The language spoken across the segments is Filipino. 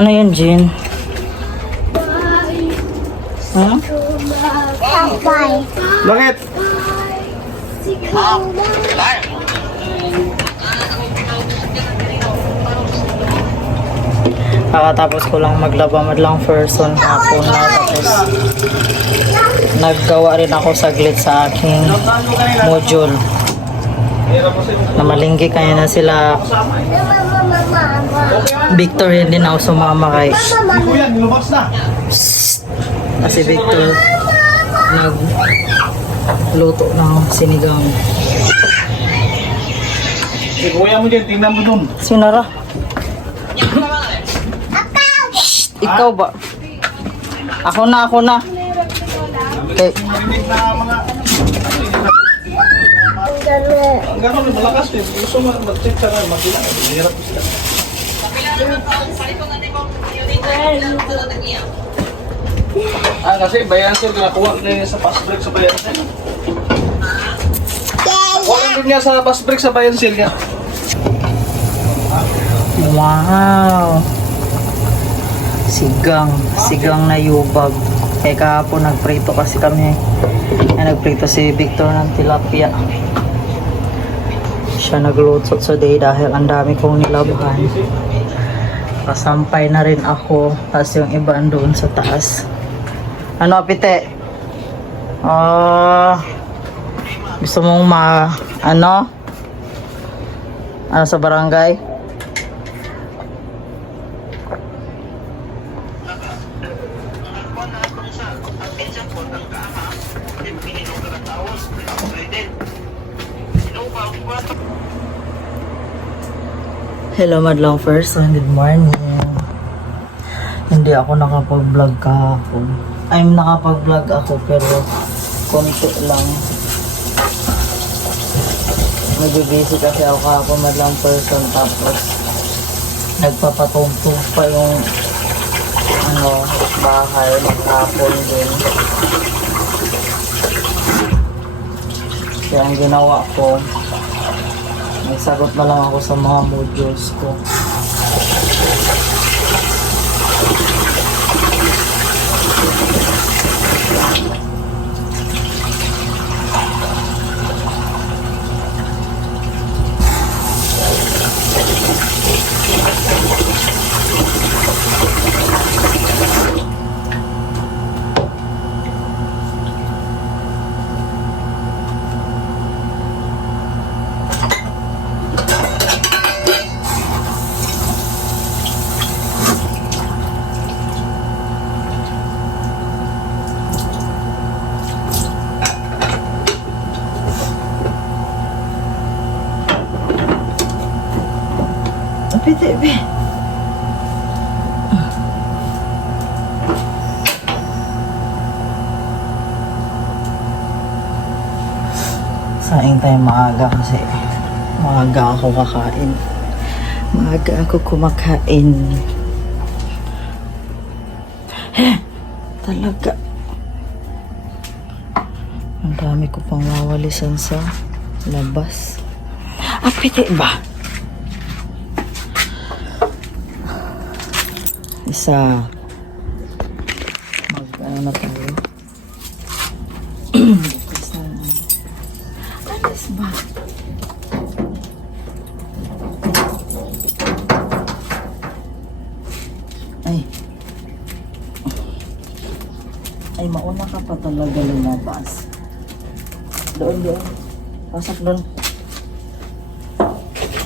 Ano yun, Jean? Huh? Bakit? Kakatapos ko lang maglaba madlang person hapon na, tapos naggawa rin ako saglit sa aking module. Namalinggi kaya na sila Victor, hindi na ako sumama kay Kuya, nilabas na. kasi Victor nagluto ng sinigang. Si kuya mo dyan, tingnan mo dun. Sinara? Shh, ikaw ba? Ako na. Okay. Marinig na mga... Ang gano'n, malakas din. Gusto mo mag-check sa nga, magbilang. Hirap ko sila. Kasi bayan sir, nakuha na niya sa fast break sa bayan sir. Wala din niya sa fast break sa bayan sir niya. Wow. Sigang na yubag. Kaya kahapon nagprito kasi kami. Nagprito si Victor ng tilapia. Siya nagluto today dahil ang dami kong nilabahan. Kasampay na rin ako. Tapos yung iba andoon sa taas. Ano, Apite? Gusto mong ano sa barangay? Hello madlang person, good morning. Hindi ako nakapag-vlog kahapon. Nakapag-vlog ako pero konti lang. Medyo busy kasi ako kahapon madlang person, tapos nagpapatugtog pa yung bahay maghapon din. Kaya ang ginawa ko, nagsagot na lang ako sa mga modules ko. Pwede. Saing tayo maaga kasi maaga ako kakain. Maaga ako kumakain. Talaga. Ang dami ko pang mawalisan sa labas. Pwede ba? Isa ano na tayo. Alis ba? Ay mauna ka pa talaga lumabas. Doon pasok doon.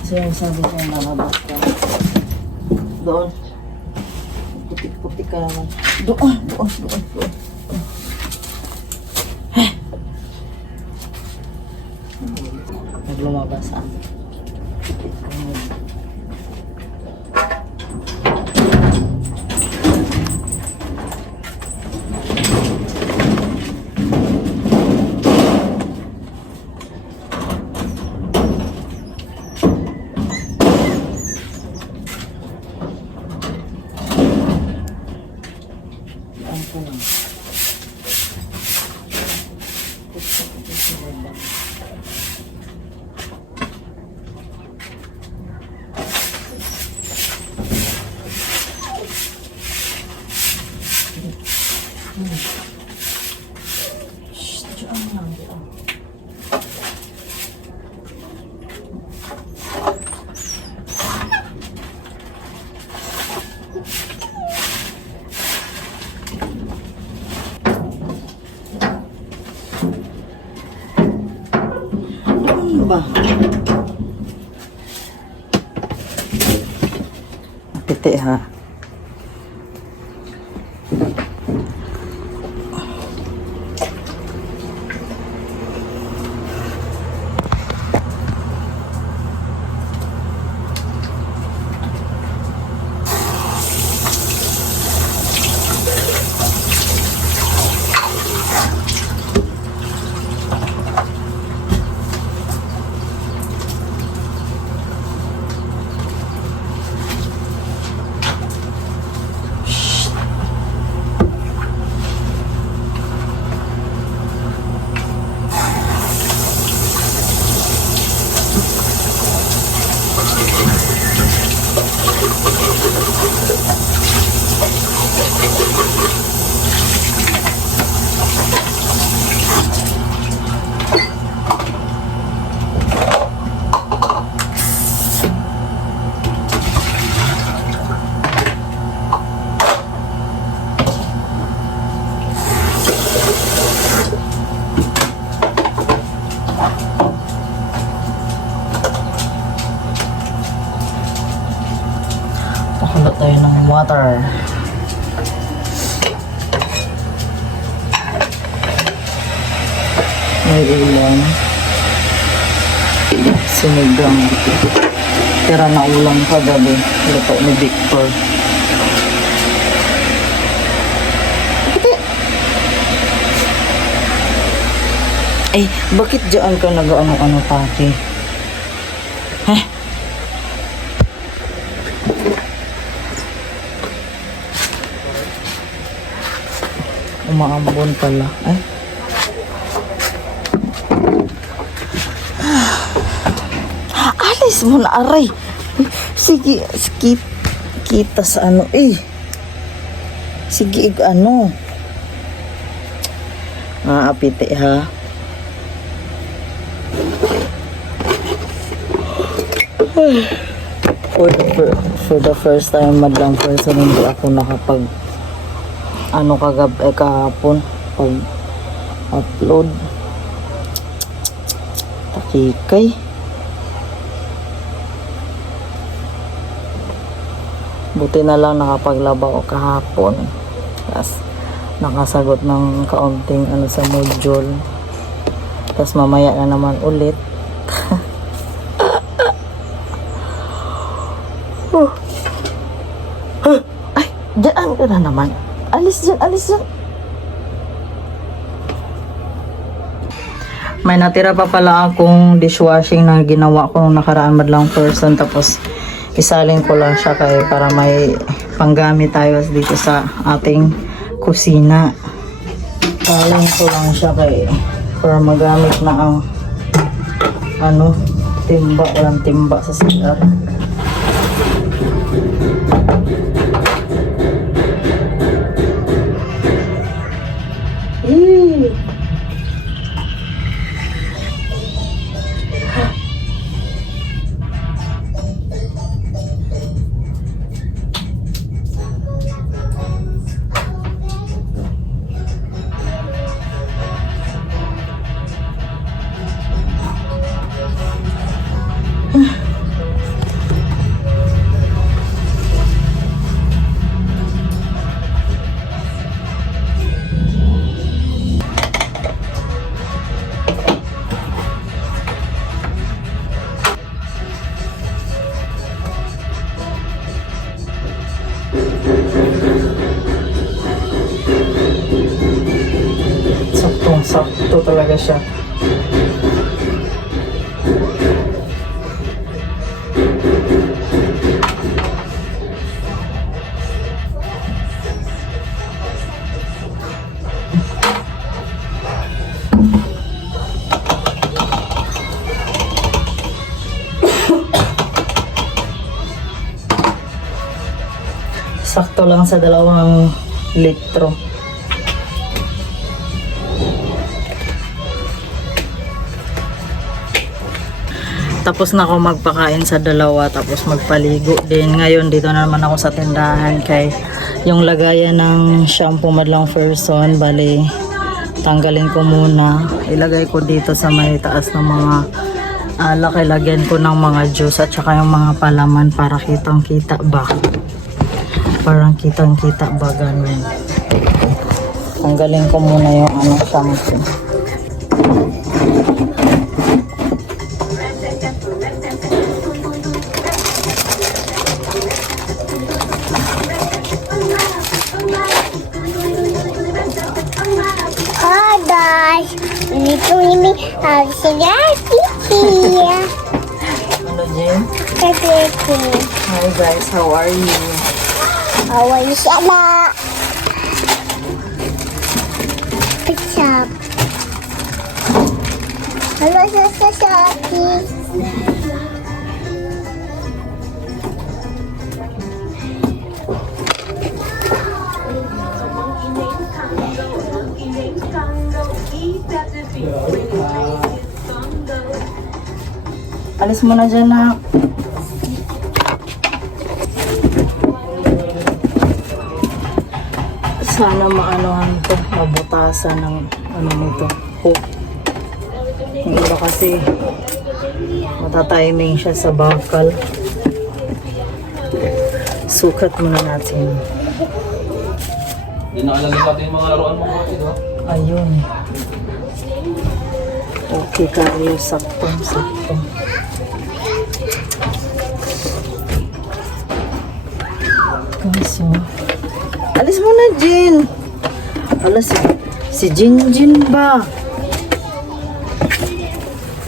Kasi yung sabi ko lalabas ka doon. Putik-putik ka naman. Doon. Naglumabas ang Ano ba? Piti ha. Pakulo tayo ng water. May ulam. Sinigang. Tira na ulam kagabi. Luto ni Victor. Eh, bakit diyan ka nag-ano-ano pati? Heh? Umaambon pala. Ay. Alis mo na, aray. Sige, skip. Kita sa ano eh. Sige, ano. Apite ha. For the first time, madlang person, hindi ako nakapag kahapon pag upload. Takikay. Buti na lang nakapaglaba ko kahapon. Tapos nakasagot ng kaunting sa module. Tapos mamaya na naman ulit. Ay, dyan ka na naman. Alis dyan, alis dyan. May natira pa pala akong dishwashing na ginawa ko nung nakaraan madlang person. Tapos isalin ko lang siya para may panggamit tayo dito sa ating kusina. Isalin ko lang siya para magamit na ang timba. Walang timba sa CR. Sakto talaga siya. Sakto lang sa 2 litro. Tapos na ako magpakain sa 2, tapos magpaligo din. Ngayon dito na naman ako sa tindahan kay yung lagayan ng shampoo madlang person, bali tanggalin ko muna. Ilagay ko dito sa may taas ng mga alak ay lagyan ko ng mga juice at saka yung mga palaman para kitang kita ba. Parang kitang kita ba ganun. Tanggalin ko muna yung ano shampoo. Hi guys, dito ni have sila here. Ano, Jen? Everything. Hi guys, how are you? Away sila. What's up? Hello, Sasaki. Alis mo na dyan, na. Sana maanohan to, mabutasan ng ano nito, hook. Yung iba kasi matatiming siya sa bakal. Sukat muna natin. Hindi na alam yung mga laruan mo mga ito. Ayun. Okay kayo, saktong sakto. Kaso, alis mo na, Jin. Alas, si Jin ba?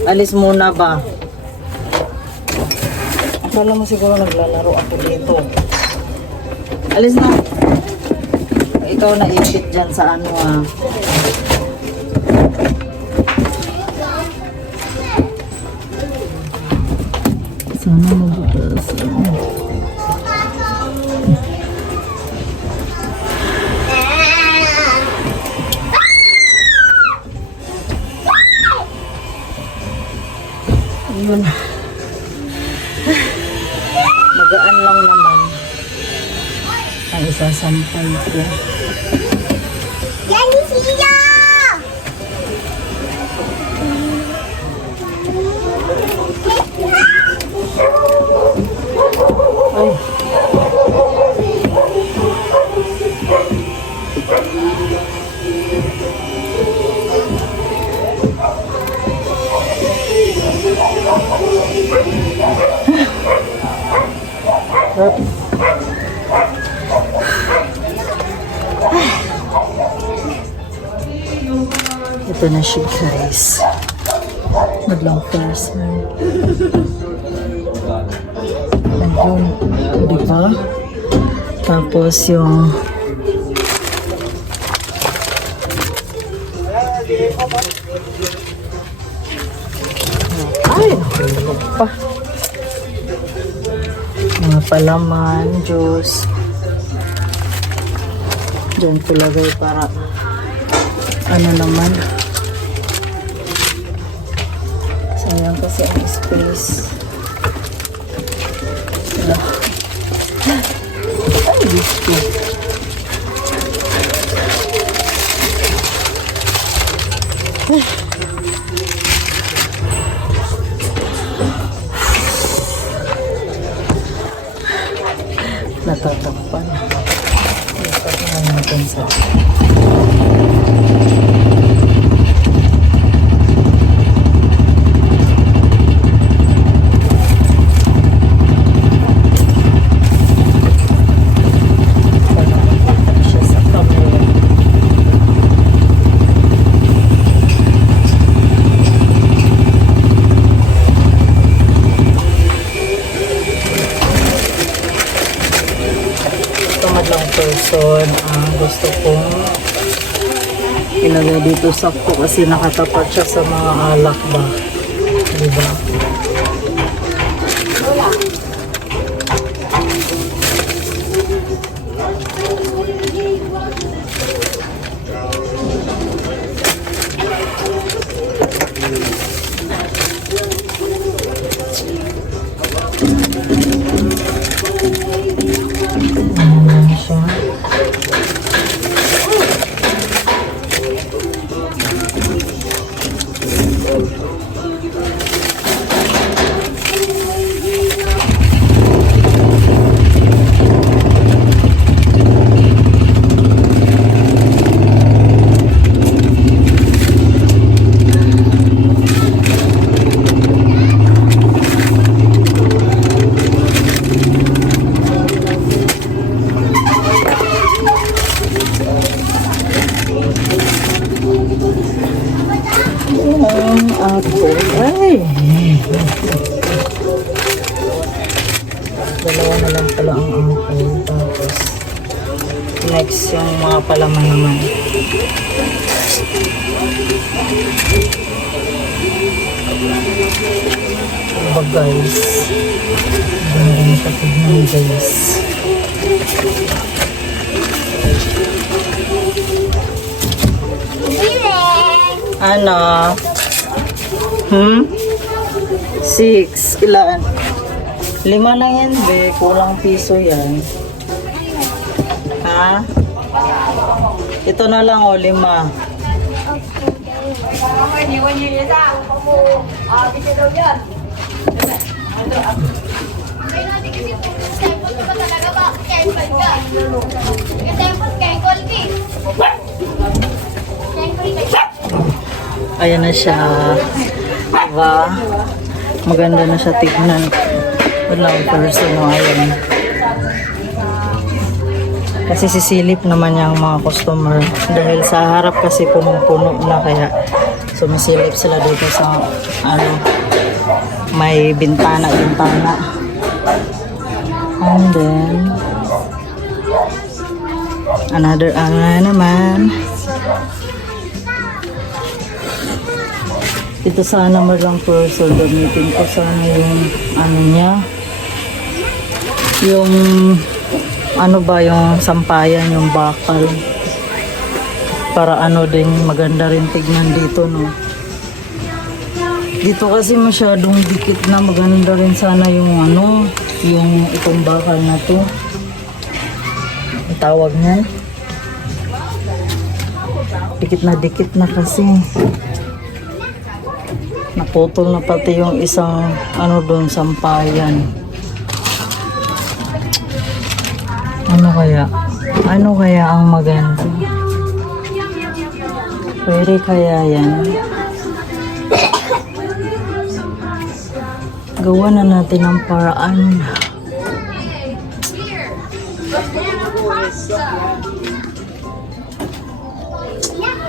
Alis muna ba? Akala mo siguro naglalaro ako dito. Alis na. Ikaw na ipit dyan sa ano ah. Sana mabutas. Ayun. Magaan lang naman ang isasampay ko. Yan siya. Ay. Ito na siya, guys. Madlang first man. Ayun. Diba? Tapos yung ay, nakulog pa. Mga palaman, juice. Diyan ko lagay para ano naman. Sayang kasi ang space. Ay, gusto. Natatakpan. Natatakpan natin sa person gusto kong ilagay dito sakto kasi nakatapat siya sa mga alak ba, diba? Siya. yung mga palaman naman. Diba guys? Ganda siya tignan guys. Ano? 6. Ilan? 5 lang yan, be. Kulang piso yan. Ha? Ito na lang, o 5. Ayan na siya. Diba? Maganda na siya tignan. Walang person mo. Ayan. Kasi sisilip naman yung mga customer. Dahil sa harap kasi punong-puno na kaya sumisilip sila dito sa ano, may bintana-bintana. And then another naman. Ito sana malang person, gamitin ko sana yung ano niya, yung ano ba yung sampayan, yung bakal, para ano din maganda rin tignan dito, no. Dito kasi masyadong dikit na, maganda rin sana yung ano, yung itong bakal na to, ang tawag niya, dikit na kasi. Naputol na pati yung isang ano doon, sampayan. Ano kaya ang maganda? Pwede kaya yan? Gawa na natin ang paraan.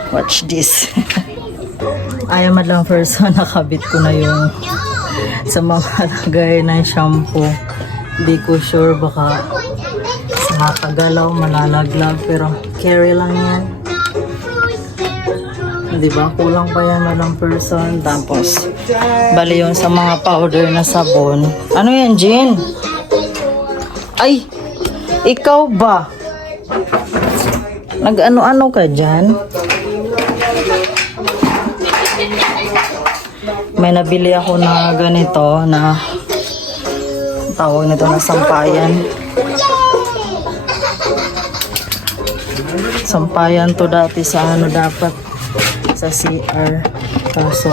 Watch this. Ayaw madlang person, nakabit ko na yung sa mga lagay ng shampoo. Hindi ko sure, baka sa makagalaw, malalaglag, pero carry lang yan. Diba? Kulang pa yan madlang person. Tapos, bali yung sa mga powder na sabon. Ano yan, Jean? Ay! Ikaw ba? Nag-ano-ano ka dyan? May nabili ako na ganito na tawag nito na sampayan. Sampayan to dati sa ano, dapat sa CR. Kaso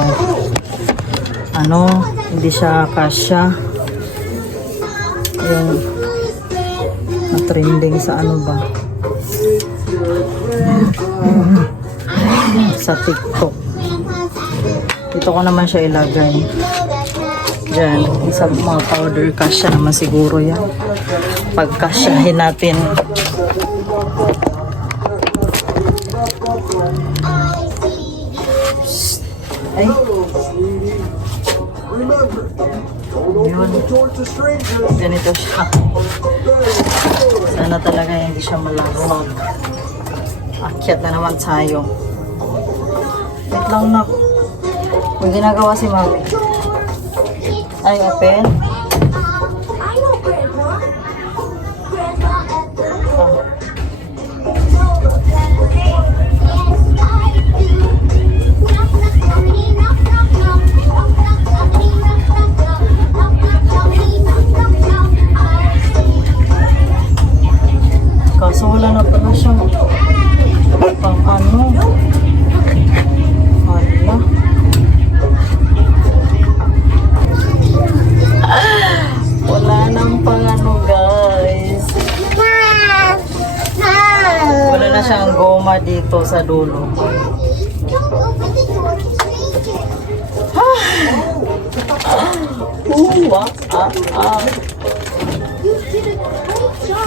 ano, hindi siya kasya. Yung na-trending sa ano ba? Sa TikTok. Dito ko naman siya ilagay. Diyan, sa mga powder, kasya naman siguro yan. Pagkasyahin natin. Ay. Yun. Ganito siya. Sana talaga hindi siya malaglag. Akyat na naman tayo. Wait lang na. May ginagawa si Mami. Ay, open. Kaso wala na pala siyang pang ano. Hala. Wala nang pang ano, guys. Wala na siyang goma dito sa dulo.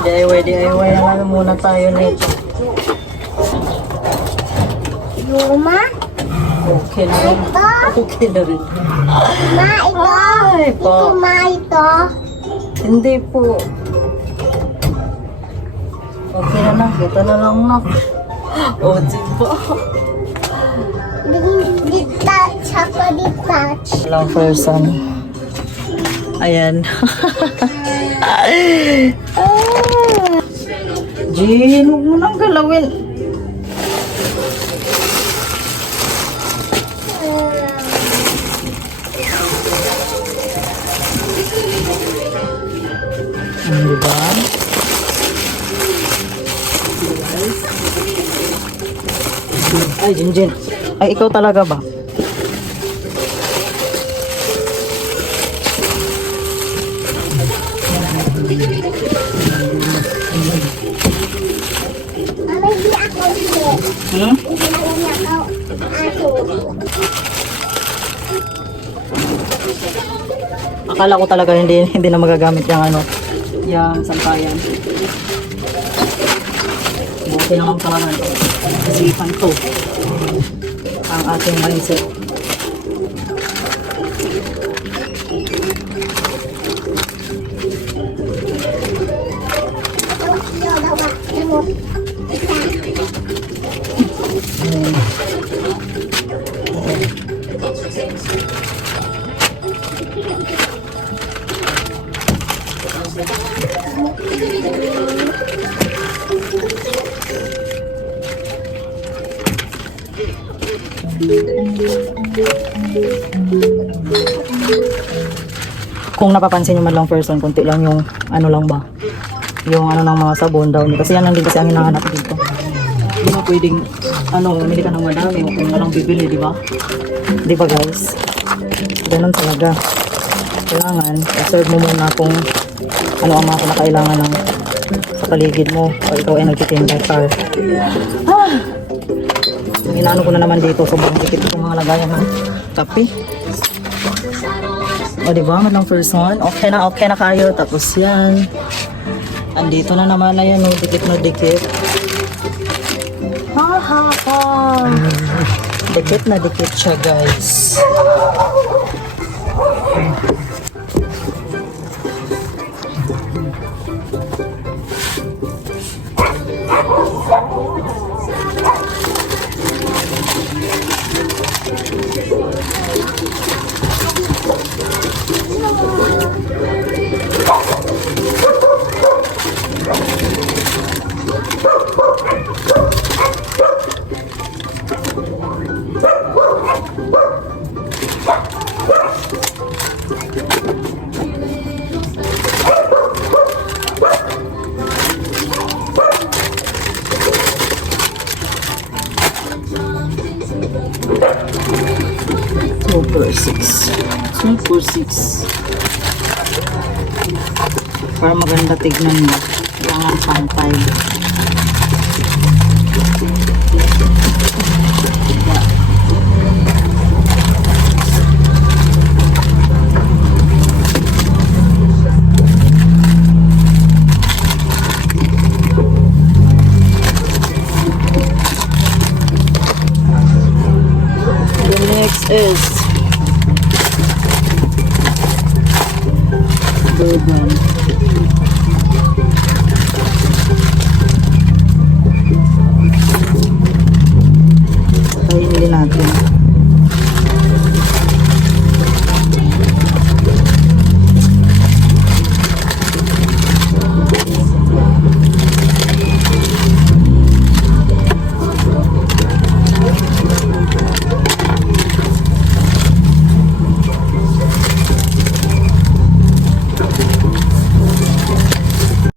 DIY na lang muna tayo nito. Luma? Okay na rin. Okay na rin. Ma, ito? Ay po. Ma, ito? Hindi po. Okay na na. Ito na lang na. O, diba? Detach ako, detach. Walang person. Ayan. Jean, huwag mo nang galawin. Diba? Ay, Jinjin. Ay, ikaw talaga ba? Mama, hindi ako ito. Hmm? Hindi ako aso. Akala ko talaga hindi na magagamit yung ano, yung sampayan. Buti naman talaga ito. Isipan to. Ang ating mindset. Kung napapansin nyo man lang person, konti lang yung ano lang ba, yung ano ng mga sabon daw niya. Kasi yan lang din kasi ang hinahanap dito. Hindi mo pwedeng, ano, umili ka ng madami o kung walang bibili, di ba? Di ba guys? Ganun talaga. Kailangan, observe mo muna kung ano ang mga kinakailangan ng sa paligid mo o ikaw ay nagtitinda car. Inaano ko na naman dito, sobrang dikit itong mga lagayan ng kape. O diba, madlang person, okay na kayo. Tapos yan, andito na naman na yan, dikit na dikit. Ha ha ha. Dikit na dikit siya guys. Super 6. Para maganda tignan mo. Kailangan pantay. The next is Bourbon. Patayin din natin.